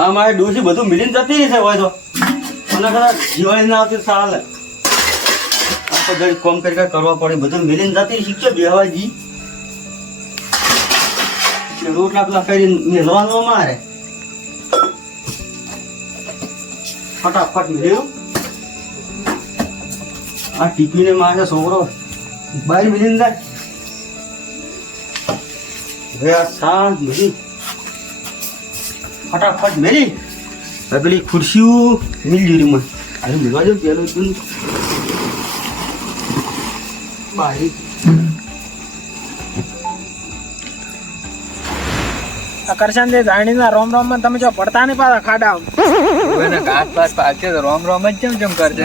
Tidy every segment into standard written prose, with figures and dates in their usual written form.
આ મારે ડોસી બધું મિલીને જતી રહી છે હોય તો મને કદાચ જીવાળી ના આવતી ચાલે આખો જડી કોમ કરી કરવા પડે બધું મિલીને જતી રહી શીખ્યો બેહવાજી રોટલા પેલા કરીને મેળવાનું મારે ફટાફટ મિલ્યું આ ટીપીને મારે છોકરો બહાર મિલીને જાય હવે આ શાંત મિલી ફટાફટ મેલી હવે પેલી ખુરશીઓ મિલજી રીમાં આજે મિલવા જાઉં પેલું હતું બારી કરશન જે જાણીના રોમ રોમ માં તમે જો પડતા નહીં પાછા ખાડા ઘાટ પાસ પાકે રોમ રોમ જ જેમ કરશે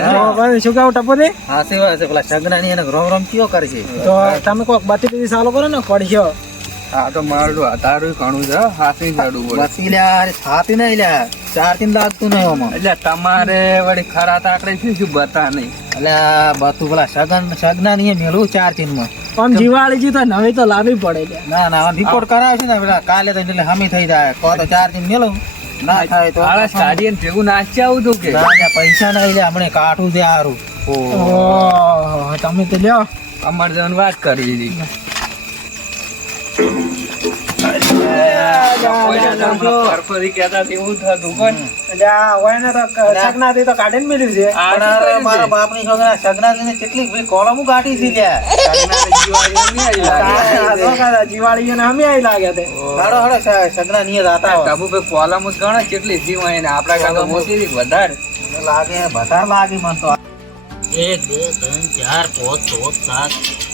શું કેવું ટપો દે હા સેવા છે પેલા સગનાની એને રોમ રોમ કયો કરશે તો તમે કોઈક બત્તી બીજી ચાલુ કરો ને પડશો હા તો મારું તારું ઘણું છે હાથી જાડું બસી લ્યા હાથી નહીં લ્યા 4 લાગતું નહીં આમાં એટલે તમારે વળી ખરા તાકડે શું બતા નહીં એટલે બતું પેલા સગના ની મેળવું 4 માં આમ જીવાળીજી તો નવી તો લાવવી પડે ના રિપોર્ટ કરાવશે ને પેલા કાલે તો એટલે હમી થઈ જાય કો તો 4 મેળવું ના થાય તો આળસ કાઢીને ભેગું નાચી આવું તું કે પૈસા નહીં લે હમણે કાઠું છે હારું ઓહો તમે તો લ્યો અમાર જન વાત કરી દીધી મારા બાપ ની છોકરા સગના કેટલી કોલમો કાઢી છે જીવાળી ને અમે આવી લાગે છે સગના ની કોલમો ગણે કેટલી જીવાય ને આપડા કાકા મોટી વધારે લાગે વધારે લાગે મને તો 1 2 3 4 5 6 7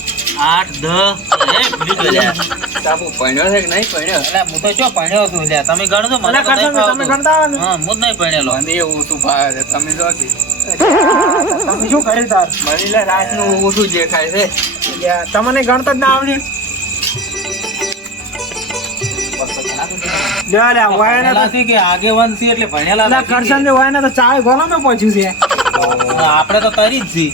8 10 સાબુ પણ્યો છે કે નહીં પણ્યો એટલે હું તો ચો પણ્યો છું લે તમે ગણજો મને તમે ગણતા ને હા હું નહીં પણેલો અને એવું તું ભાવે છે તમે જો કે તમે શું કરી તાર મળી લે રાત નું ઓછું જે ખાય છે તમને ગણતા જ ના આવડે કે આગેવાન છે એટલે ભણેલા કરશન જે હોય ને તો ચાય ગોલામાં પહોંચ્યું છે આપણે તો તરી જ છી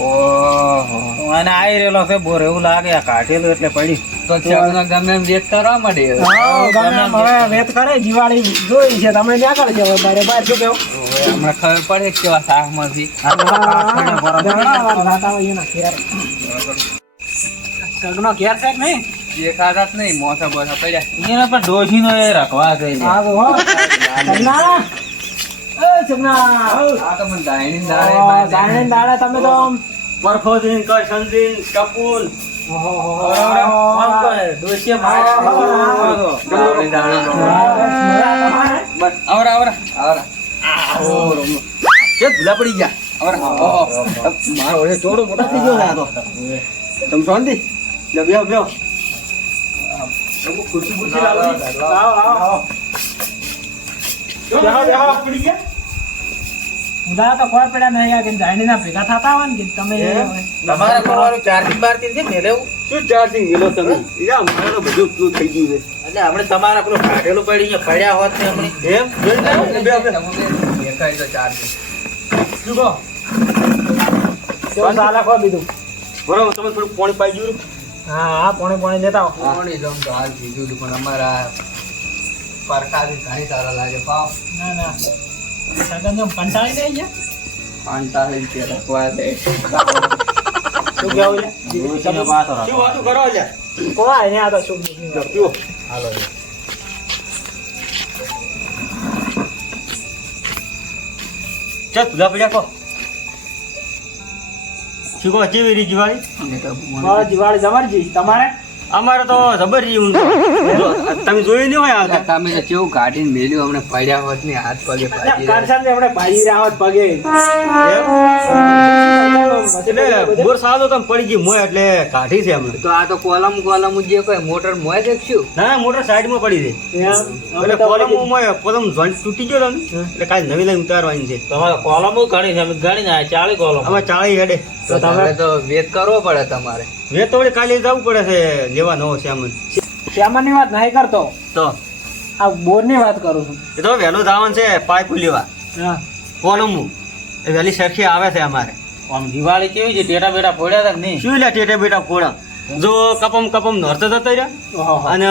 ઓહો અને આઈ રહેલો છે બોર એવું લાગે આ કાઢેલું એટલે પડી તો ગમે એમ વેત કરવા માંડે હવે વેત કરે જીવાળી જોઈ છે તમે ત્યાં કરજો બારે બાર શું કેવું હમણાં ખબર પડે કેવા શાક માંથી સગનો ઘેર છે કે નહીં દેખાતા જ નહીં મોસા બોસા પડ્યા એને પણ ડોશી નો એ રાખવા છે તમે તો પરફોદીન કરશનદીન કપૂલ પડી ગયા મારો ચોડો મોટા થઈ ગયો તમે શાંતિ બેહો ખુરશી ખુરશી પડી ગયા ઉદા તો કોઈ પડ્યા નહીં કે જાણીના ભેગા થતા હોય ને કે તમે તમારે કરવાનું ચાર્જિંગ બારથી છે મેલેવું શું ચાર્જિંગ મેલો તમે મારે તો બધું પેલું થઈ ગયું છે એટલે આપણે તમારા પેલું કાઢેલું પડી પડ્યા હોત ને હમણાં એમ દેખાય તો ચાર્જિંગ શું કહો સાલા ખો બીજું બરોબર તમે થોડું પાણી પાઈ ગયું હા પાણી લેતા આવો પાણી જમ તો હાલ કીધું હતું પણ અમારા પરખાથી ઘણી સારા લાગે પાવ ના સગન જો કંટાળી જાય છે કંટાળી કે રાખવા દે શું કેવું છે શું વાતું કરો લે કોઈ ને આ તો શું પીવો હાલો ચાલ પૂજા પડ્યા કહો શું કહો કેવી રીત જીવાળી જીવાળી જબરજી તમારે અમારે તો જબર રહ્યું તમે જોયું નહીં હોય તમે તો કેવું કાઢીને મેલ્યું અમને પડ્યા હોત ને હાથ પગે કરશન આપણે ભાઈ રાવત પગે બોર સાદો તમે પડી ગઈ મોય એટલે કાઢી છે અમે તો આ તો કોલમ જે કોઈ મોટર મોય દેખશું ના મોટર સાઈડમાં પડી છે એટલે કોલમ મોય કોલમ જોઈન્ટ તૂટી ગયો ને એટલે કાંઈ નવી લઈને ઉતારવાની છે તમારે કોલમો ઘણી છે અમે ઘણી ના 40 કોલમ અમે 40 હેડે તો તમે તો વેત કરવો પડે તમારે વેત તો વળી કાલે જવું પડે છે લેવા નવો શ્યામન શ્યામનની વાત નહીં કરતો તો આ બોરની વાત કરું છું એ તો વહેલો જવાનું છે પાઇપ લેવા હા કોલમ એ વહેલી સરખી આવે છે અમારે આમ દિવાળી કેવી છે ટેટા બેટા ફોડ્યા હતા નહીં શું લે ટેટે બેટા ફોડા જો કપમ નોરતો જતો રહ્યા અને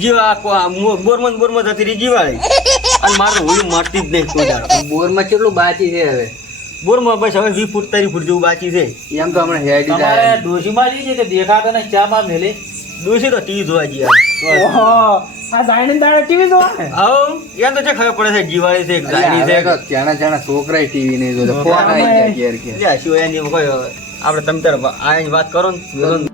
જીવા બોરમાં જતી રહી જીવાળી અને મારે હોળી મળતી જ નહીં કોઈ દાડો. બોરમાં કેટલું બાકી છે હવે? બોરમાં બસ હવે 20 ફૂટ 30 ફૂટ જેવું બાકી છે. એમ તો હમણાં હેડી તમારે જાય. ડોશીમાં જઈએ કે દેખાતો ને ચામાં મેલી ડોશી તો ટીવી જોવા જઈએ. ઓહો આ જાણીને દાડે ટીવી જોવા ને આવો એમ તો છે ખબર પડે છે દિવાળી છે ગાયની છે હવે તો જાણા છોકરાય ટીવી નહીં જોતા. ફોન આવી ગયા ઘેર ઘેર. એટલે આ સિવાય એની કોઈ આપણે તમે તારે આવીને વાત કરો ને મેલો ને.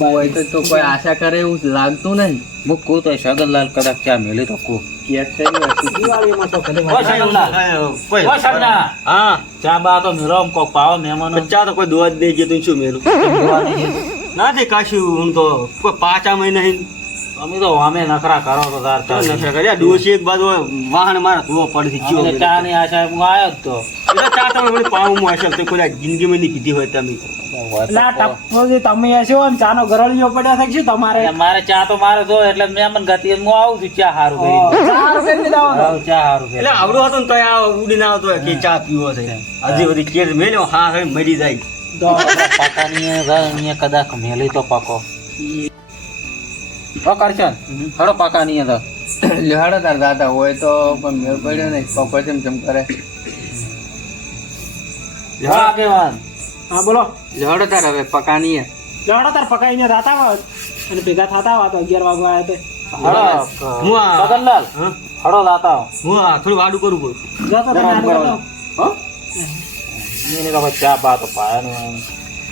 હોય તો કોઈ આશા કરે એવું લાગતું નહીં. મૂકું તો સગનલાલ કદાચ ચા મેલી તો કો કેક છે ને વસ્તુ. દિવાળીમાં તો કદી ઓ સગનલાલ કોઈ ઓ સગના હા ચા બા તો મેરો કોક પાવો મહેમાનો બચ્ચા તો કોઈ દોવા જ નહીં જતું શું મેલું નથી કાશું હું તો કોઈ 5 મહિના નહીં અમે તો અમે નખરા કરો તો તાર ચા નશા કર્યા. ડોશી એક બાજુ વાહન મારા ધોવા પડે છે અમે ચા ની આશા હું આવ્યો જ તો એટલે ચા તમે વળી પાવું હશે તો કોઈ જિંદગીમાં નહીં પીધી હોય તમે. એટલે આ ટપકોજી તમે હશો ને ચાનો ગરળિયો પડ્યા થાય શું તમારે એટલે મારે ચા તો મારે જો એટલે મહેમાન ગતિ હું આવું છું ચા હારું કરી ચાર રૂપિયાની દાવો આવું ચા હારું કરી એટલે આવડો હતો ને તો આ ઉડીને આવતો હોય કે ચા પીવો છે હજી બધી કેર મેલ્યો હા હવે મરી જાય. પાકાની કદાચ મેલી તો પાકો ઓ કરશન હડો પાકાની તો લેહાડો તાર દાદા હોય તો પણ મેળ પડ્યો નહીં. પપ્પા ચમ કરે. હા કેવાન હા બોલો લેહાડો તાર હવે પકાની હે. જાડો તાર પકાઈને રાતા હોત અને ભેગા થતા હોત 11 વાગવા આવ્યા તે હું આ સગનલાલ હા? હડો લાતા હું આ થોડું વાડું કરું પડું. જતો તમે આને કરતો. હો એને કા ચા બા તો પાયા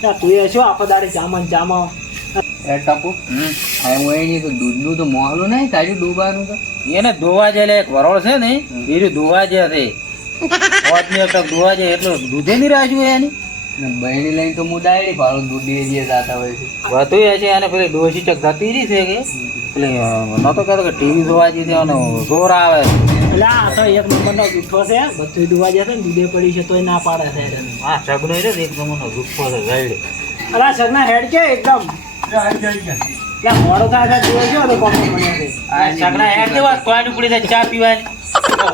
ત્યાં તું એ શું આખો દાડે જામા એ ટપુ આ હું એની તો દૂધનું તો મોહલું નહીં તારી ડૂબાનું તો. એને દોવા જે એક વરોળ છે ને એ દોવા જે છે પોતની એક દોવા જે એટલું દૂધે ની રાજુ એની ને બહેણી લઈને તો હું ડાયરી પાડું દૂધ ડેરીએ જાતા હોય છે. વધુ એ છે અને પેલી ડોસી ચક જતી રહી છે કે પેલી નતો કહેતો કે ટીવી જોવા જઈ છે જોર આવે એટલે આ તો એક નંબરનો જૂઠો છે બધું ડૂબા જશે ને દૂધે પડી છે તોય ના પાડે છે એને. હા સગનો રે એક નંબરનો રૂપો છે ગાઈડે અલા સગના હેડ કે એકદમ એટલે મોડો થાય છે દિવસ ગયો તો કોમ બન્યા છે આ સગના હેડ દેવા કોઈની પડી જાય ચા પીવાની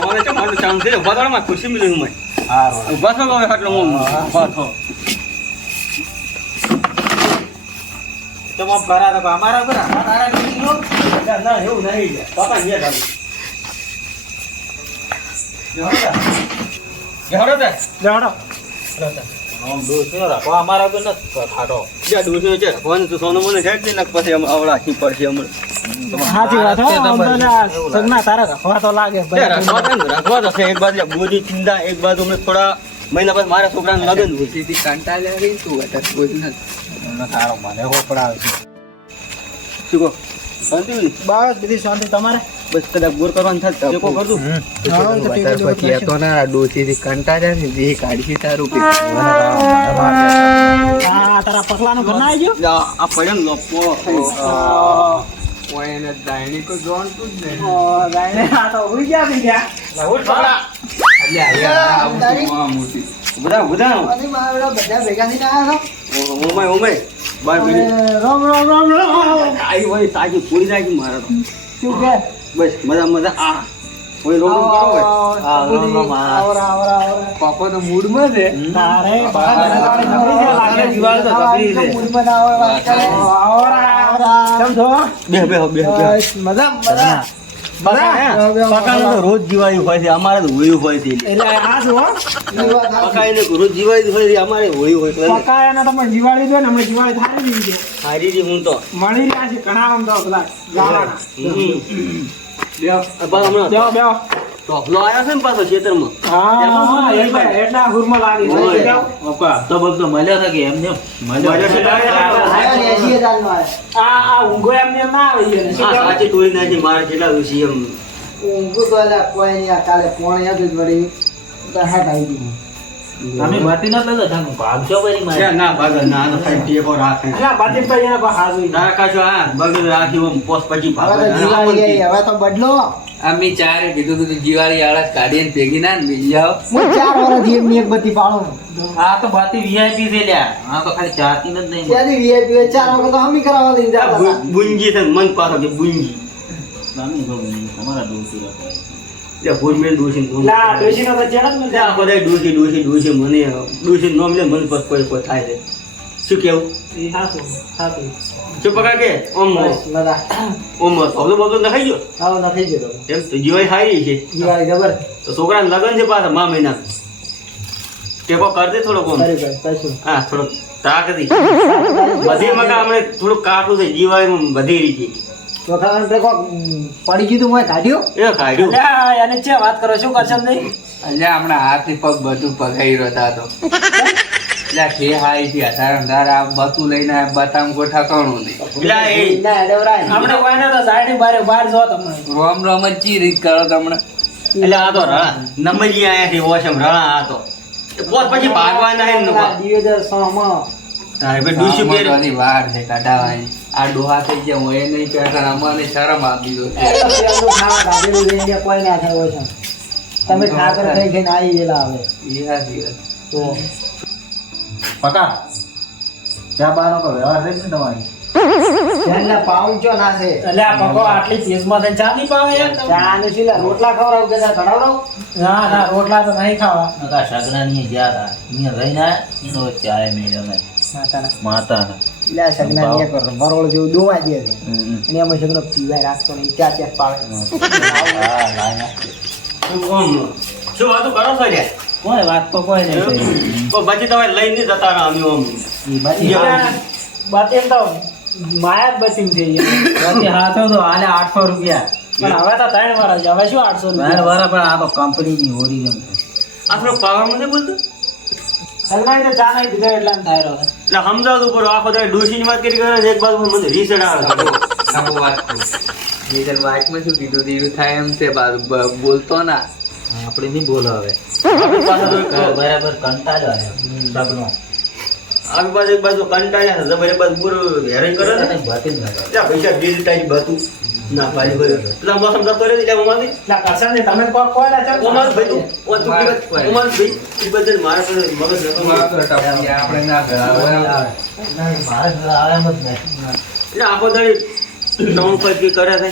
હવે તો મારું ચાન્સ છે વાદળમાં ખુશી મિલી હું હારું બસ હવે એટલે હું બાથો તો કરા તો અમારા પર અમારા ટીવીનો ના એવું નહીં જાય પાપા ગયા ચાલુ જાડો તે જાડો આમ ડોસી નો રાખો અમારા પર ન ખાટો જ્યાં ડોસી છે ફોન તો સોનું મને છે જ નહીં પછી અમે આવડા કી પડશે હમણાં. સાચી વાત હો આમ તો લે આ સગના તારા રખવા તો લાગે રાખવા તો છે એક બાજુ બોજી ચિંતા એક બાજુ હમણાં થોડા મહિના પછી મારા છોકરાને લગન હોય. સીધી કંટાળ્યા રહી તું અત્યારે બોલ નથી. સારો મને હોપડાવે છે શું કહો શાંતિ હોય? બસ બધી શાંતિ તમારે બસ કદાચ ગોર કરવાનું થાય તો ટેકો કરજો. વધારે પછી એ તો ના ડોસીથી કંટાળ્યા ને જે કાઢી તારું કે આ તારા પકલાનું ઘર ના આવી ગયું આ પડ્યો ને લોપો કોઈ એને દાયણી તો જોણતું જ નહીં. ગાયને આ તો ઉઈ ગયા બી ગયા એટલે આ મોટી બધા ઓમે ઓમે બાર મિનિટ રામ રામ રામ રામ આઈ હોય તાજી પૂરી જાય મારા તો શું કે બસ મજા મજા આ કોઈ રોગ કરો પપ્પા તો મૂડમાં છે. તારે દિવાળી તો ગભરી છે બે બે બે મજા મજા પકાઈને રોજ જીવાયું હોય છે અમારે તો હોયું હોય છે એટલે આ શું પકાઈને રોજ જીવાયું હોય છે અમારે હોયું હોય એટલે પકાયા તમે દિવાળી દો ને અમે દિવાળી થારી દીધી છે સારી રીતે હું તો મળી રહ્યા છે ઘણા આમ તો બધા ગાવાના હમણાં બેહો બેહો ઢોકલો આવ્યો છે ને પાછો ખેતરમાં હા એટલા હુરમાં લાગી છે બેહો. તો બધો મળ્યો છે કે એમને આ ઊંઘો એમને એમ ના આવી ગયો ને. શું કહેવાય? સાચી ટોળી નાખી મારે કેટલા વિશે એમ અમે વાતી ન લગો થાનું ભાગશો ભરી મારે ના ભાગલ ના આ તો ખાલી ટેકો રાખે અલા, બાદીભાઈ એના પાસે હાથ હોય. તારા કાચો આ બગલ રાખી ઓમ પોસ પછી ભાગલ અમે ચારે કીધું તું દિવાળી આળસ કાઢીને ભેગી ના ને મિલી જાઓ. આ તો બાતી વીઆઈપી છે લ્યા આ તો ખાલી ચાતી જ નહીં બુંજી છે મન પાછો કે બુંજી નાની ગમે તમારા ડોસી રાખો ત્યાં ભૂલ મેલ ડોસી લા, ડોશીનો તો ચેડ જ નથી. ત્યાં બધા ડોસી ડોસી ડોસી મને ડોસી નોમ લે મન પર કોઈ કોઈ થાય છે શું કેવું એ હાચું, હાચું. શું પકા કે ઓમ બસ લડા ઓમ બધું નખાઈ ગયો આવો નથી જતો એમ તો જીવાય હારી છે દિવાળી જબર તો છોકરાને લગન છે પાછા મા મહિના ટેકો કર દે થોડો કોમ કરી કશું હા થોડો તાક દી બધી મકા હમણે થોડું કાઠું છે જીવાય બધી રીતે ચોથા નંબરે કોક પડી ગયું મેં કાઢ્યો એ કાઢ્યું અલ્યા એને છે વાત કરો શું કરશે નહીં અલ્યા હમણાં હાથ ની પગ બધું પગાઈ રહ્યો હતો અલ્યા કે હાઈ થી અધાર આ બતું લઈને બતામ ગોઠા કોણું નહીં પેલા એ ના એડવરાય આપણે કોઈને તો સાઈડ બારે બહાર જો તમને રોમ રોમ જ ચી રીત કરો તમને એટલે આ તો રણા નંબરી આયા છે વોશમ રણા આ તો એ પોત પછી ભાગવાના હે ને દિવેદર સોમાં તારે બે ડૂસી પેર બધી વાર છે કાઢાવાની આ ડોહા થઈ ગયા હું એ નહીં પહેરતા અમને શરમ આપી દો પેલું ખાવા કાઢેલું લઈને કોઈ ના થાય હોય છે તમે ઠાકર થઈ ગઈને આવી ગયેલા હવે તો પકા ચા બાનો કો વ્યવહાર છે ને તમારી ધ્યાનના પાઉં ચો ના છે એટલે આ પકો આટલી તેજમાં થઈને ચા નહીં પાવે યાર તમે? ચા ને શીલા રોટલા ખવડાવ કે ખવડાવડો ના ના રોટલા તો નહીં ખાવા નકા સગનાની જ્યાં અહીંયા રહીને એનો ચાય મેળ્યો ને માતાના માતાના લે સગના ને કર બરોળ જેવું દોવા દે છે અને એમાં સગનો પીવાય રાખતો નહીં ચા ચા પાવે હા લાયા ઓમ શું વાતો કરો છો લે કોઈ વાત તો કોઈ નહીં તો પછી તમે લઈને જતા રહો અમે ઓમ ઈ બાજી બાતી એમ તો માયા જ બતીમ થઈ ગઈ બાજી હાથો તો હાલે 800 રૂપિયા પણ હવે તો 3 વાર જ હવે શું 800 મારે રૂપિયા બરાબર આ તો કંપનીની ઓરિજિનલ આ થોડો પાવર મને બોલતો સગનાઈ તો ચા નહીં પીધો એટલે એમ થાય રહ્યો છે. એટલે સમજાવતું પર આખો દાડો ડોશીની વાત કરી કરે છે એક બાજુ મને રીસેડ આવે છે આવું વાત કરું નીકળ વાતમાં શું કીધું દીવું થાય એમ છે બોલતો ના આપણે નહીં બોલો હવે આપણી પાસે તો એક બરાબર કંટાળો આવ્યો સગનો આપણી પાસે એક બાજુ કંટાળ્યા છે જબર એક બાજુ પૂરું હેરાન કરે છે તને બાતી જ નતા એટલે પૈસા બિલ ટાઈમ બધું ના પાડી હોય એટલે મોસમ જતો રહે એટલે ઉમાથી એટલે કરશનજી તમે કોઈ કોઈ ના ચાલ ઉમાર ભાઈ ઓ તું ઉમાર ભાઈ એ બદલ મારા પર મગજ નતો આપણે ના કરાવે નહીં મારે ઘરે આવે એમ જ નહીં એટલે આખો દાડી ટાઉન પર કે કરે છે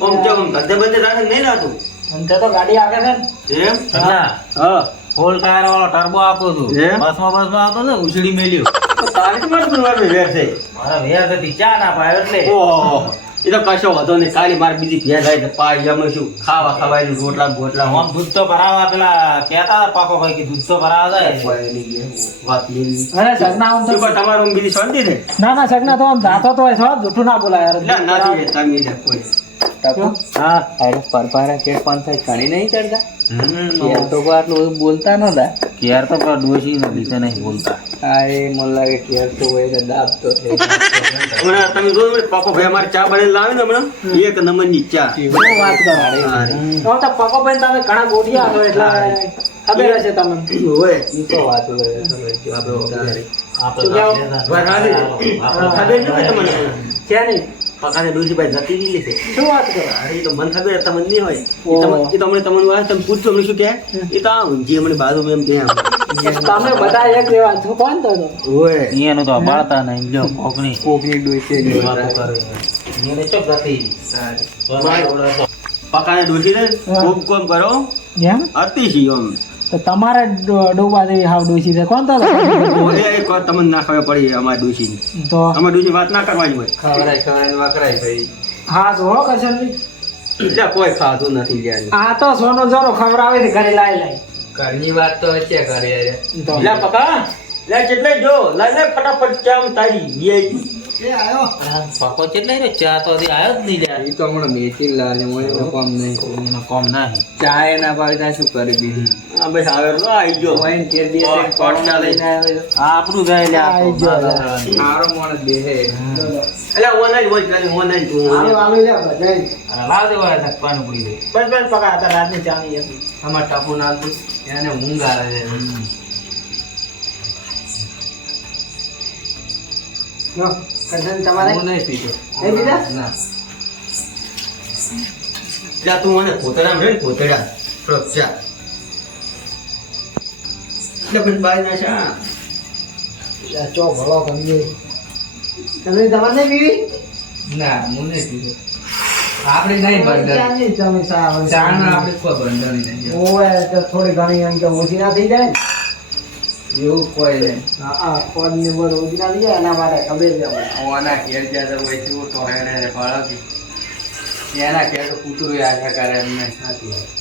ઓમ કે ઓમ બધે બધે રાખે નહીં લાતું અને તે તો ગાડી આગળ છે ને એમ સગના હા ફૂલ ટાયર વાળો ટર્બો આપો છું એમ? બસમાં આવતો ને ઉછળી મેલ્યો તો તારે જ મારે પણ વાપરે વેર છે મારા વેર હતી ચા ના પાય એટલે ઓહો એ તો કશો વાંધો નહીં કાલી મારે બીજી ભેંસ આવી છે પાઈ અમે શું ખાવા ખવાય રોટલા બોટલા આમ દૂધ તો ભરાવા પેલા કહેતા હતા પાકો ભાઈ કે દૂધ તો ભરાવા જાય વાત લેવી અરે સગના આમ તો શું કહો, તમારું બીજી શાંતિ છે ના ના સગના તો આમ જાતો તો હોય છો જૂઠું ના બોલાય યાર એટલે નથી રે તમે લે કોઈ હા અરે પરપારા કે પણ થાય ઘણી નહીં કરતા યાર તો કોઈ આટલું બોલતા નતા કેર તો પેલા ડોશી ને લીધે નહીં બોલતા હા એ મને લાગે કે તો હોય ને દાબ તો છે હમણાં તમે જોયું ને પાકો ભાઈ અમારે ચા બનાવીને લાવે ને હમણાં એક નંબરની ચા શું વાત કરો હા રે. તો તો પકો ભાઈ તમે ઘણા ગોઠિયા છો એટલે ખબર હશે તમને હોય ઈ તો વાત હોય આપણે તો વાત સાચી છે. ખબર નથી તમને છે નહીં પકાને ડોશીભાઈ જતી રહી છે શું વાત કરો અરે એ તો મને ખબર જ તમને નહીં હોય ઓહો. એ તો હમણાં તમને વાત તમે પૂછજો અમને શું કહે એ તો આમ જે મને બાજુ એમ કે આમ તમે બધા એક જેવા છો કોણ તો હોય એનું તો બાળતા નહીં લ્યો કોકની કોકની ડોસે વાતો કરે એને ચો ગતિ પકાને ડોશી ને ખૂબ કોમ કરો એમ અતિ છી આમ તો તમારે ડોબા દેવી હાવ ડોસી છે કોણ તો એક વાત તમને ના ખબર પડી અમારી ડોશીની તો અમારી ડોશી વાત ના કરવાની હોય ખવરાય વકરાય ભાઈ હા તો હો કરશનજી એટલે કોઈ ખાતું નથી લ્યા આ તો સોનો જરો ખબર આવે છે ઘરે લાઈ લાઈ ઘરની વાત તો છે કરે તો લે પકા લે જેટલે જો લઈ લે ફટાફટ ચામ તારી વીઆઈપી પાકો કેટલા રે ચા તો હજી આવ્યો જ નહીં લ્યા ઈ તો હમણાં મેચિંગ લાગે મને તો કામ નહીં એનો કોમ નહીં ચા એના પાડતા શું કરી દીધું હા ભાઈ આવે તો આવી ગયો વાઈન કે દે કોટના લઈને આ આપણું જાય લ્યા આઈ ગયો. સારો માણસ બેહે એટલે ઓનલાઈન હોય ખાલી ઓનલાઈન તું આલો આલો લે બધાય અને લાવ દેવા ધક્કાનું પડી દે બસ બસ પકા હતા રાતની ચાની હતી આમાં ટપુ નાખું એને ઊંઘ આવે છે લો કરશન તમારે હું નહીં પીતો નહીં પીધા? ના એટલે તું મને કોતરા રે કોતરા થોડોક ચા એટલે પણ બાય ના ચા લે ચો ભલો કરીએ તમે તમારે નહીં પીવી ના હું નહીં પીતો આપણે નહીં બંધન ચાની તમે સાવ ચાનો આપણે કોઈ બંધન નહીં ઓય તો થોડી ઘણી એમ કે ઓછી ના થઈ જાય ને? એવું કોઈ નહીં. હા કોડ ને બોલ ઓરિજિનલ છે એના માટે ખબર છે અમને. ઓના ઘેર જ્યાં તો હોય શું ટોયડે ફળકી. એના ઘેર તો કૂતરું આખા કરે એમને.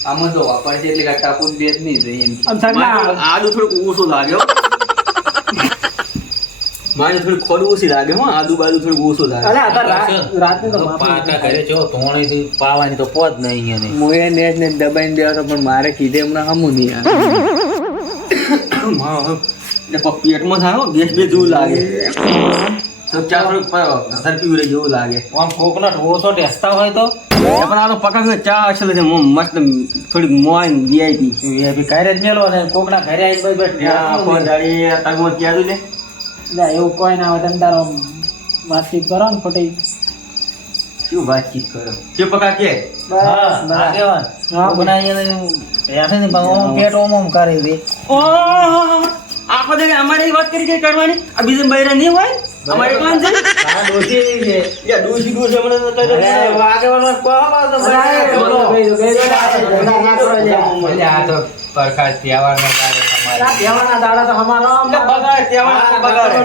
આમાં તો વાપરશે એટલે કાંઈ ટાપુન બેજ નહીં રહી એમ. આમ સગડા આદુ થોડુંક ઓછું લાગે હો. મારે થોડી ખોડ ઓછી લાગે હો, આદુ બાજુ થોડુંક ઓછું લાગે. અરે આ તો રાતનું તો પાકા ઘરે જો તોણીથી પાવાની તો પોત નહીં એની. મોએ નેટ ને દબાઈને દેવા તો પણ મારે કીધે હમણાં હમું નહીં આવે. એટલે પેટમાં થાય હો, ગેસ બે જેવું લાગે. તો ચા થોડુંક અસર પીવું રહે જેવું લાગે. આમ કોકનટ ઓછો ટેસ્ટા હોય તો પણ આ તો પકડ ચા અસલ છે, મસ્ત થોડીક મોઈન VIP. એ બી ઘરે જ મેલો ને કોકના ઘરે આવીને બસ આખો દાડી તગમત ક્યાં લે. લે, એવું કોઈ ના હોય તમે તારો વાતચીત કરો ને ખોટી. શું વાતચીત કરો કે પકા કે બસ બરાબર. આગેવાન હા, બનાવીને બેઠે ને ભગવાન પેટ ઓમ ઓમ કરે છે. આખો દાડી અમારે વાત કરી કે કરવાની, આ બીજું બૈરા નહીં હોય અમારે એકલા છે. આ ડોસી છે. યા ડોસી ડોસી હમણાં તો અરે, આગેવાન કહો તો અરે, બોલો, ભાઈ, તો ભાઈ, ઝઘડા ના કરો લે. એટલે આ તો પ્રકાશ તહેવારનો કાર્ય તમારે. આ તહેવારના દાડા તો અમારા બગાડ તહેવાર બગાડે.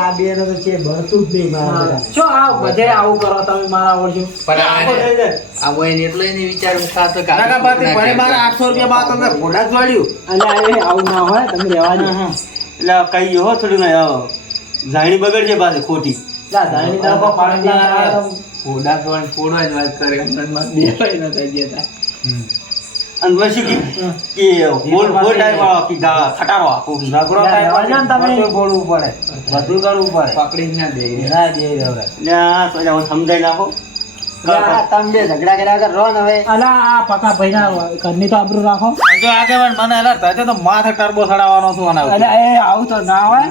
આ બે નો તો છે ભણતું જ નહીં મારા બધા. શું આ બધે આવું કરો તમે મારા ઓળખ્યું? પણ આખો આ દાડી આ મોઈને એટલે નહીં વિચારું ખાતો કે કાકા પાટી પડે મારા 800 રૂપિયા બાદ તમે ફોડા જ વાળ્યું. અલ્યા, એ આવું ના હોય તમે રહેવા દો. એટલે કઈ હો થોડું ને ઝાડી બગડશે પાછી ખોટી. લા, ધાણી દાડો પાણી ના ફોડા તો ફોડવા જ વાત કરે હમણાં દેવાય નતા જતા. અને પછી કે ગોળ ગોળ ટાઈપ વાળો કે ખટારો આપો કે ઝઘડો લે, થાય રહેવા દો ને તમે. બધું બોલવું પડે બધું કરવું પડે. પકડી જ ના દે ના દે હવે. એટલે આ તો હું સમજાઈ નાખો. આ તમે બે ઝઘડા કર્યા વગર રહો ને હવે. અલા, આ પકા ભાઈના ઘરની તો આબરૂ રાખો. જો આગેવાન મને એલા તાતે તો માથે ટર્બો ચડાવવાનો છું આના ઉપર. અલ્યા, એ આવું તો ના હોય.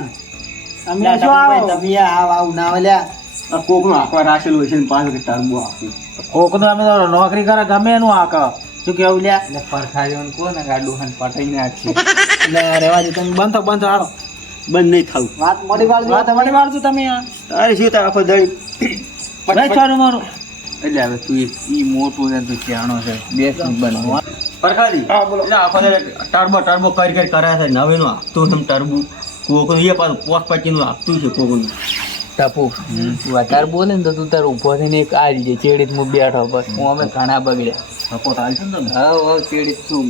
તમે લ્યા, શું આવો? તમે આવું ના હોય લ્યા. આ કોકનું આંકવા રાખેલું હોય છે ને પાછું કે ટર્બો આપી. કોકનો અમે તો નોકરી કરે ગમે એનું આક શું કેવું લ્યા. એટલે પરખારીઓને કહો ને ગાડું હાન પટાઈ નાખશે. એટલે રહેવા દો તમે. બંધ તો બંધ હાલો. બંધ નહીં થવું. વાત મોડી વાળજો વાત તમારી વાળજો તમે આ. તારે શું થાય આખો દાડી ભાઈ, છોડું મારું. એટલે હવે તું ઈ મોટું છે તું ચાણો છે બેસ બનવું. પરખાદી એટલે આખો દાડી ટર્બો ટર્બો કરી કરી કરે છે. નવીનું આપતું છે ટર્બો કોકનું એ પાછું પોસ્ટ પચીનું આપતું છે કોકનું. ટપુ વધારે બોલે ને તો તું તાર ઉભો થઈને એક આ રીતે ચેડી હું બેઠો બસ હું અમે ઘણા બગડ્યા. ધક્કો તો હાલશે ને તમે. હવે ચેડી શું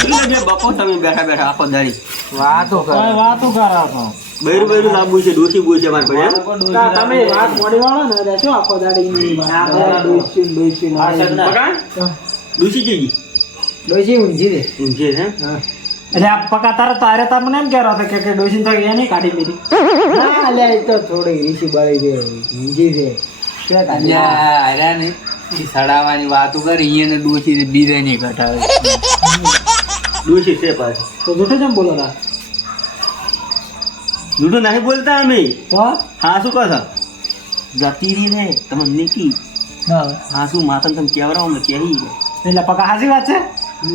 એટલે બે બપોર તમે બેઠા બેઠા આખો દાડી વાતો કોઈ કરે. વાતું કરો છો. બૈરું બૈરું લાંબુ છે ડોસી બોસી છે અમારે ભાઈ એમ? કા તમે વાત મોડી વાળો ને એટલે શું આખો દાડી ની વાત? આ બધા ડોસી ને ડોસી ને આ સગના. પકા ડોસી જઈ ગઈ ડોસી ઊંઘી રે. ઊંઘે છે એટલે આ પકા તારે મને એમ કહેરો હતો કે ડોસીને તો એ નહીં કાઢી લીધી. ના લ્યા, એ તો થોડી રીસી બળી રે ઊંઘી રે. શું કાઢી? અહીંયા હાર્યા ને ઈ સડાવાની વાતો કરી અહીંયા ને ડોસી બીજે નહીં ઘટાડે. ડોસી છે પાછી. તો જૂઠું કેમ બોલો રા? જૂઠું નહીં બોલતા અમે. તો હા શું કહો છો જતી રહી રે તમે નીકી. ના. હા શું માથાને તમે કેવરાવો ને કહી એટલે પકા હાચી વાત છે.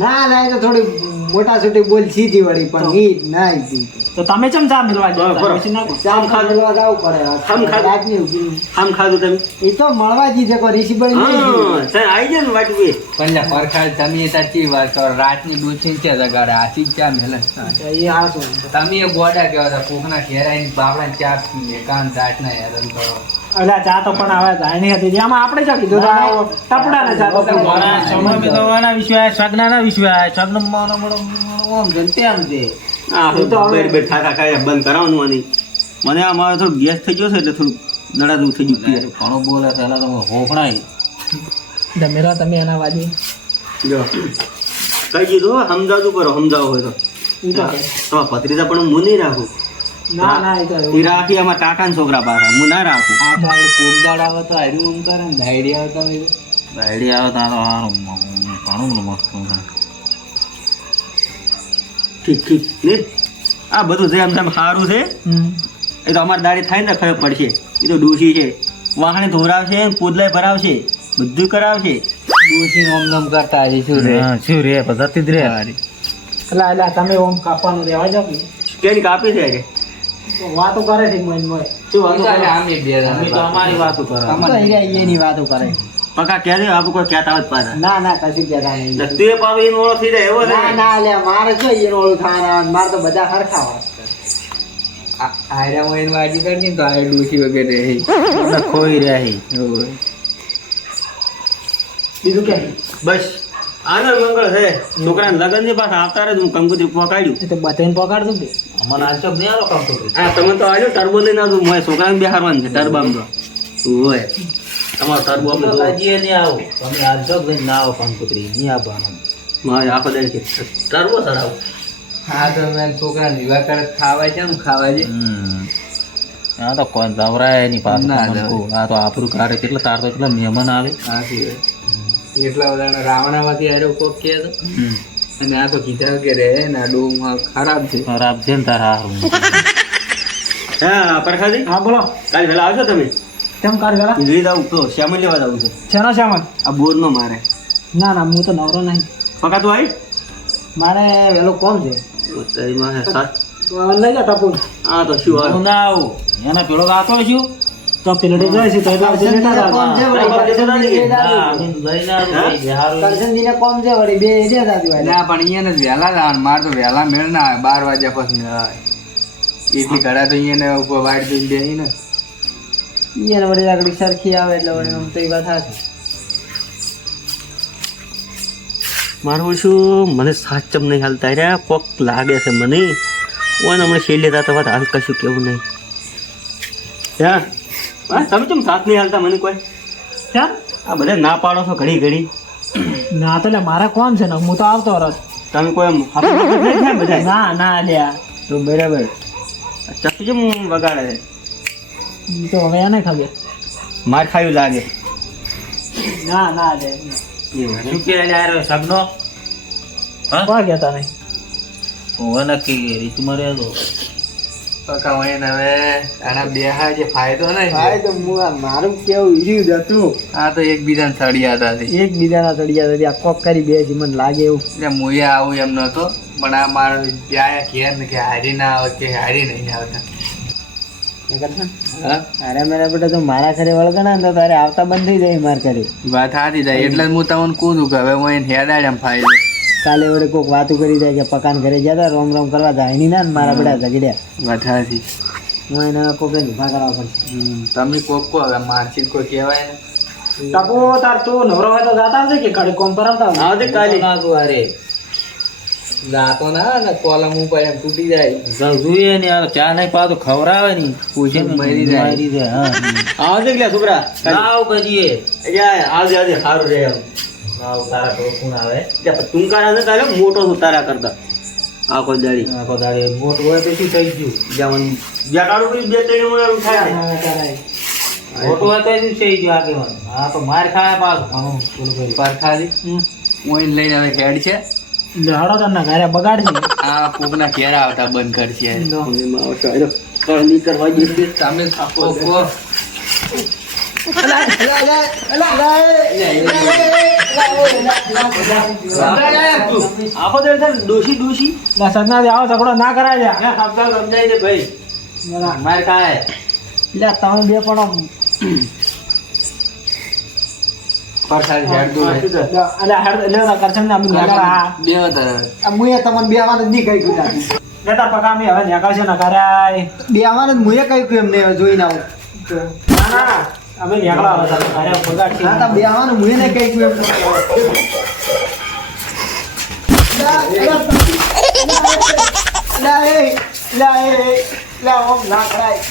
ના ના, એ તો થોડી મોટા છોટી બોલ સીધી વળી પણ ઈ ના ઈ. તો તમે ચમ ચા મિલવા બરાબર. જાવ પછી નાખો. ચામ ખાવા જવું પડે. આમ ખાધું. રાજની ઊંઘી. આમ ખાધું તમે એ તો મળવા જી છે કોઈ રીસી બળી નહીં. હા સર આવી જાય ને વાટું એ. પણ લે પરખાળ તમે સાચી વાત કરો રાતની ડોસી છે જગાડે આથી જ ચા મેલે. એ હાચું. તમે એ ગોડા કેવા હતા કોકના ઘેર આવીને બાપડા ચા પીએ કાન દાટના હેરાન કરો. એટલે આ ચા તો પણ હવે જાણી હતી આમાં આપણે શું કીધું તો આ ટપડા ને ચા તો વાના સમય તો વાના વિશ્વાસ સગનાના વિશ્વાસ સગન માનો મળો ઓમ જનતે આમ છે. હા એ તો હવે- બેડ બેડ ખાતા ખાયા બંધ કરાવવાનું આની. મને આ મારે થોડું ગેસ થઈ ગયો છે એટલે થોડું નડાતું થઈ ગયું. ઘણું બોલે પેલા તો હોફણાઈ જમેરા તમે એના વાજી જો કહી દીધું હો, સમજાવતું કરો સમજાવો હોય તો. ઈ તો કે. તમારા ભત્રીજા પણ હું નહીં રાખું. ના ના એ તો એ એવું. રાખી અમારા કાકાના છોકરા પાછા હું ના રાખું. આ તો આપણે કોકદાડ આવે તો હાર્યું એમ કરે ને ડાયરી આવે તમે બાયડી આવે તો હારું ઘણું મસ્ત છે. ઠીક ઠીક ને આ બધું જેમ તેમ સારું છે. હમ. એ તો અમારી દાડી થાય ને તો ખબર પડશે. એ તો ડોસી છે વાહણે ધોરાવશે પોદલાય ભરાવશે બધું કરાવશે. ડોસી ઓમ નમ કરતા હશે શું રે. હા, શું રે જતી જ રે એટલે તમે ઓમ કાપવાનું રહેવા જાવ કે કેની કાપી છે આજે વાતો કરે છે મોય મોય. શું વાંધો ચાલે કરો? આમે બે જણા અમે તો અમારી વાતો કરે તમારે તો એની વાતો કરે. પકા ક્યારે આપણે કોઈ કહેતા હોય પાછા ના ના કશું કહેતા નહીં. તે પાછો એનો ઓળખ થઈ જાય એવો ના છે ના લે મારે શું એનું ઓળું થવાના મારે તો બધા હરખા વાત કરે. આયરા માં એનું વાજી કરી તો આ ડોસી વગેરે ખોઈ રહ્યા બીજું કે બસ આનંદ મંગળ છે છોકરાને લગન છે પાછા આવતા રહે હું કંકોત્રી પકાડ્યું એ તો બધાને પકડતું કે અમને આજ ચોક નહીં આવો કામ તો હા તમે તો આવ્યો ટર્બો લઈને આવજો મોય છોકરાને બેહારવાનું છે ટર્બામાં તો હોય તમારો ટર્બો અમે તો જોવો. હજી નહીં આવો તમે આજ ચોક લઈને ના આવો કંકોત્રી નહીં આવવાનું મારે આખો દાડે કે ટર્બો ચડાવો હા તો મેં છોકરા વિવાહ કરે ખાવા છે ને ખાવા છે આ તો કોઈ દવરાય નહીં પાછું ના, તમને કહું. આ તો આપણું કાર્ય કેટલા તાર તો કેટલા મહેમાન આવે સાચી વાત. એટલા બધા રાવણામાંથી આરો કોક કે તો અને આ તો કીધા કે રે ને આ ડોમ ખરાબ છે ખરાબ છે ને તાર હારું હા પરખાજી હા બોલો કાલે વહેલા આવશો તમે કેમ કાઢ ગયેલા લઈ જાવ તો શ્યામલ લેવા જવું છે શેનો શ્યામલ આ બોર નો મારે ના ના હું તો નવરો નહીં પકા તું આવી મારે વેલો કોમ છે તારીમાં હે સાત તો લઈ જા ટપુ હા તો શું હું ના આવું એના પેલો ગાતો છું તો પેલડી જોઈએ છે તો એટલે પછી લેતા જાઓ. કોમ છે વળી, કરશનજીને ના, અમે લઈને આવું હા? ભાઈ, હારું. કરશનજીને કોમ છે વળી બે દે દાદુ ના પણ અહીંયા ને વહેલા જવાનું મારે તો વહેલા મેળ ના આવે 12 વાગ્યા પછી મેળ આવે એટલી ઘડા તો અહીંયા ઉપર વાટ દઈને બેસી ને એને વળી આગળ સરખી આવે એટલે વળી આમ તો એ વાત સાચી. મારું શું મને સાચમ નહીં હાલતા રહ્યા કોક લાગે છે મને ઓને હમણાં શેલી લેતા તો વાત હાલ કશું કેવું નહીં હા હા તમે કેમ સાથ નહીં હાલતા મને કોઈ કેમ આ બધા ના પાડો છો ઘડી ઘડી ના તો એટલે મારા કોમ છે ને હું તો આવતો રસ તમે કોઈ એમ હાથે પકડ નહીં થાય બધા ના ના લ્યા તો બરાબર ચપ્પી કેમ વગાડે છે ઈ તો હવે એને ખબર માર ખાયું લાગે ના ના લે શું કે યાર સગનો હા કોણ કહેતા નહીં હું નક્કી રીતુ મરે તો પકા હોય ને હવે આના બેહા જે ફાયદો નહીં ભાઈ તો મારું કેવું ઈર્યું જ હતું આ તો એકબીજાને સળિયાતા છે એકબીજાના તળિયા તળિયા કોક કરી બે છે મને લાગે એવું એટલે મુએ આવું એમ નતો પણ આ મારો ત્યાં ઘેર ને કે હારી ના આવે કે હારી નહીં આવતા હા અરે મેરા બેટા તો મારા ઘરે વળગણા ને તો તારે આવતા બંધ થઈ જાય માર ઘરે વાત સાચી જાય એટલે જ હું તમને કૂદું કે હવે હું એને હેડાડ એમ ફાયદો કાલે વડે કોક વાતું કરી જાય કે પકાન ઘરે જતા રોમ રોમ કરવા જાય નહીં ના ને મારા બેટા ઝઘડ્યા વાત સાચી હું એને કોક ઉભા કરવા પડશે તમે કોક કો હવે મારથી કોઈ કહેવાય ને ટપુ તાર તું નવરો હોય તો જાતા આવજે કે કાલે કોમ કરાવતા આવજે. આવજે કાલે ના તું અરે ગાતો ના ને કોલમ ઉપર એમ તૂટી જાય જોઈએ ને યાર ચા નહીં પાતો ખવડાવે ને પૂછે ને મરી જાય. મરી જાય હા આવજે કે છોકરા ના આવું કજીએ આવજે આવજે સારું રહે એમ આવું તારા તો કોણ આવે તું કારા ને તારે મોટો છું તારા કરતા આખો દાડી આખો દાડે મોટું હોય તો શું થઈ ગયું જવાનું જગાડું બી બે ત્રણ મળે થાય ને. હા, તારા મોટું હોય તો શું થઈ ગયું આગેવાન હા તો માર ખાય પાછું ઘણું થોડું કર્યું. પરખાજી હું એને લઈને હવે હેડ છે એટલે હળો તારના ઘરે બગાડજે આ કોકના ઘેર આવતા બંધ કરશે એમાં આવશે આયરો. પણ નહીં કરવા દે. તમે કોક કો આખો દાડી તારે ડોશી ડોશી ના સદના આવો ઝઘડો ના કરાય લ્યા. સમજાય છે ભાઈ ના, માર ખાય લ્યા તમે બે પણ પરખાજી હેડ દો અલે હાડ લે ના કરછન ના બી નાગા બે તરફ આ મુએ તમને બે આવાન જ નહીં કહી કુતા લેતા પકા મે હવે નાગા છે ના કરાય બે આવાન જ મુએ કહી કુ એમને જોઈને આવું ના ના અમે નાગલા હતા ઘરે બગાડ છે ના બે આવાન મુએ ને કહી કુ એમ લા ઓમ ના કરાય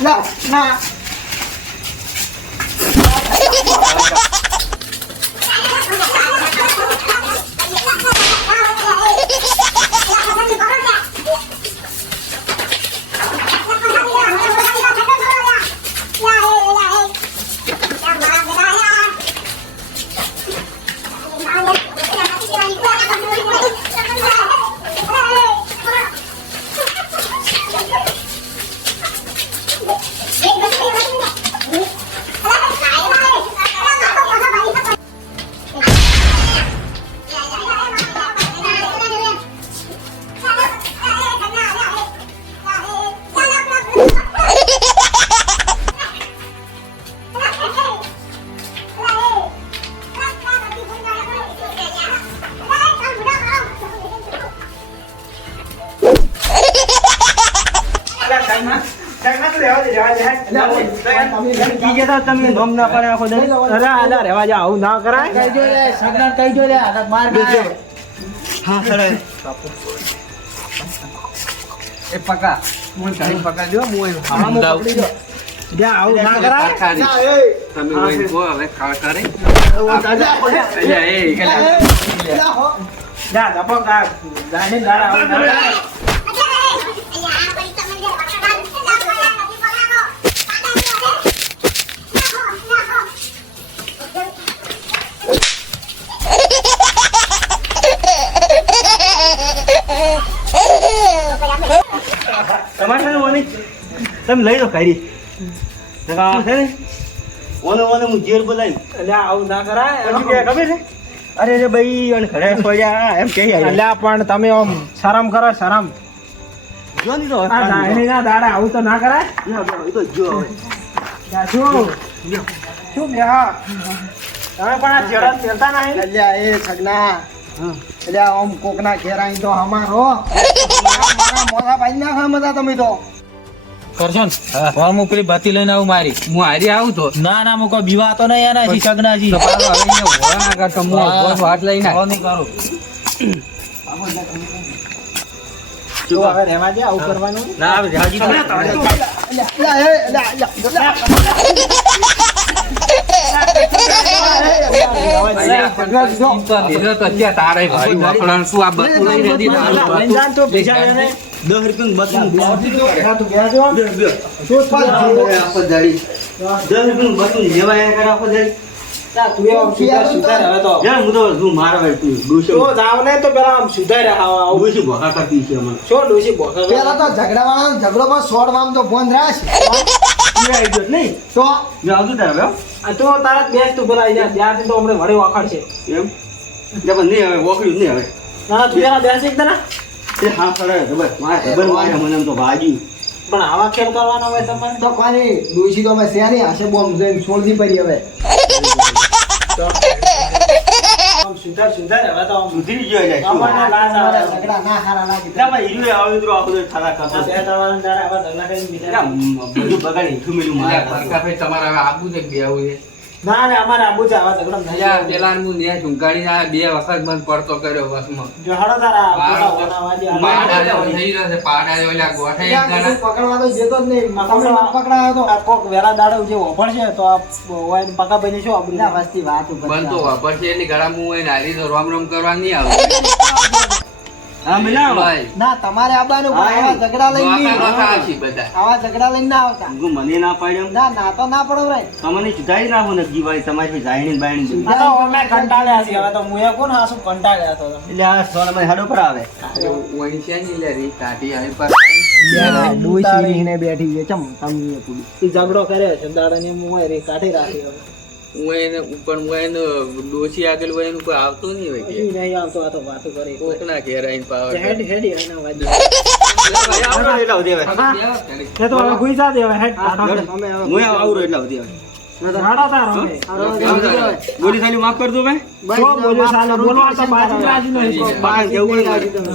લા ના Hey, કીજે તો તમે ગમ ના પડે આખો દે. રહેવા જા આવું ના કરાય કહીજો લે સગડા કહીજો લે આ માર ખાય. હા સર એ પકા હું તારી પકા જો હું એનું ખાવાનું પકડી જો જા આવું ના કરાય ના, એ. તમે કોઈ કો હવે ખા કરે દાદા, અલ્યા એ જા હો. જા ધપો કા જાને દાડા આવું ના કરાય. તમારે છે ને ઓની તમે લઈ લો ખાઈ છે ને ઓને હું જેલ બોલાવી અલ્યા આવું ના કરાય પછી કે ખબર છે અરે રે ભાઈ અને ઘરે સોડ્યા એમ કહી આવ્યા અલ્યા પણ તમે આમ શરમ કરો શરમ જો નહીં તો આ જાણીના દાડા આવું તો ના કરાય એ તો જો હવે જા શું શું બે હા તમે પણ આ જડત મેલતા નહીં અલ્યા એ સગના અલ્યા આમ કોકના ઘેર આઈ તો અમારો મારા મોઢા પાડી નાખવા મતા તમે તો કરશો ને હું પેલી બત્તી લઈને આવું મારી હું હારી આવું તો ના ના મુકો બીવા તો નહીં આના જી સગનાજી તો પાછો હવે અહીંયા ઉભો ના કરતો હું ઉભો છું, હાથ લઈને આવ. નહીં કરું તો હવે રહેવા દે આવું કરવાનું ના હવે જાજી તો અલ્યા એ અલ્યા અલ્યા, પણ તો લીધો તો અત્યારે તારે ભાઈ વખણાણ શું આ બધું લઈને દીધું. લઈને જાન તો બીજા ને 10 રૂપિયાનું બતું તું ગયા છો શું આખો દાડી 10 રૂપિયાનું બતું લેવાય કરે આખો દાડી તું આમ સુધાર હવે તો યાર હું તો તું મારા ભાઈ તું ડોશો તો જાવ ને તો પેલા આમ સુધાર આવું ડોશી ભોકા કરતી છે મને શું ડોસી બોકા પેલા તો ઝઘડાવાળાનો ઝઘડો પર સોડવામાં તો ફોન રાખ તું આવી ગયો નહીં તો મેં આવતું તારે હવે આ તો તારા બેસ તું પેલા અહીંયા ત્યાં તો હમણાં વડે વાખડ છે એમ એટલે પણ નહીં હવે વોકડ્યું જ નહીં હવે ના તું એના બેસ એક દના એ હા ખરે ખબર મારા ખબર મારે મને એમ તો ભાજી પણ આવા ખેલ કરવાનો હોય તમારે તો કોની ડોશી તો અમે શેરી હાશે બોમ્બ જોઈને છોડી પડી હવે આમ સુધાર હવે તો આમ સુધરી ગયો એટલે શું? અમારે લાજ તમારા આવે ઝઘડા ના સારા લાગે એટલે ભાઈ ઈરુએ આવે તો આખો દિવસ ઠાલા કરતો આ છે. બે તમારા દાડા આવા ઝઘડા કરીને બીજા બધું બગાડી હીઠું મીઠું અલ્યા, મારે પરકાભાઈ તમારે હવે આબુ છે કે બેહવું છે? ના ને અમારે આબુ છે આવા ઝઘડા અલ્યા, નહીં પેલા હું ન્યા ઝુંકાડીને આ 2 વખત મને પડતો કર્યો બસમાં. જો હળો તારા મારો પોતા ઓના વાજે પાડા જેવો થઈ રહ્યો છે, પાડા જેવો. અલ્યા, ગોઠે એક ત્યાં જણા. પકડવા તો જતો જ નહીં તમે ના પકડાયો તો આ કોક વેલા દાડો જે ઓફળ છે તો આ ઓય પકા ભાઈ શું આબુ ના વસ્તી વાત ઉપર બનતો વાપરશે એની ગળા હું હોય નારી તો રોમ રોમ કરવા નહીં આવે. હા મિલા ભાઈ, ના તમારે આબાનું હા, આવા ઝઘડા લઈને ગોખા નહીં. ગોખા આવશે બધા. આવા ઝઘડા લઈને ના આવતા હું મને ના પાડ્યો ના ના તો ના પડો રે તમને ચુટાઈ નાખો ને દિવાળી તમારી જાયણી બાયણી આ તો અમે કંટાળ્યા છીએ હવે તો મુએ કોણ આ શું કંટાળ્યા તો એટલે આ સોના મને હાડો પર આવે ઓય છે ને લે રી કાઢી આવી પર. ડોશી ને બેઠી છે ચમ તમને પૂરી ઈ ઝઘડો કરે છે દાડાને મુએ રે કાઢી રાખી હવે હું એને ડોસી આગળ હોય એનું કોઈ આવતું નહીં હોય કે. ઈ નહીં આવતો આ તો વાતો કરે કોકના ઘેર આવીને પાવર હેડ હેડી એના વાજે આવડો એટલા સુધી આવે એ તો હવે ગુઈસા દે હવે હેડ અમે હવે હું આવડો એટલા સુધી આવે રાડો તારો હવે બોલી સાલી માફ કરજો ભાઈ શું બોલ્યો સાલો બોલવા તો બાજી રાજી નહીં બહાર કેવું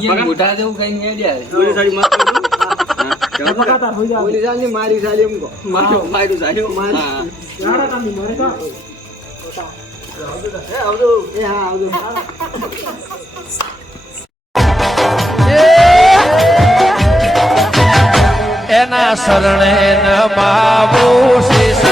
ઈ મોઢા જેવું કઈ નહીં હેડ્યા. બોલી સાલી માફ કરજો પકા તાર હોઈ જાવ પોલીસ આલી મારી સાલી એમ કહો મારું સાલ્યો રાડો તમે મને તો એ હા આવજો એના શરણે નમાવું શીશ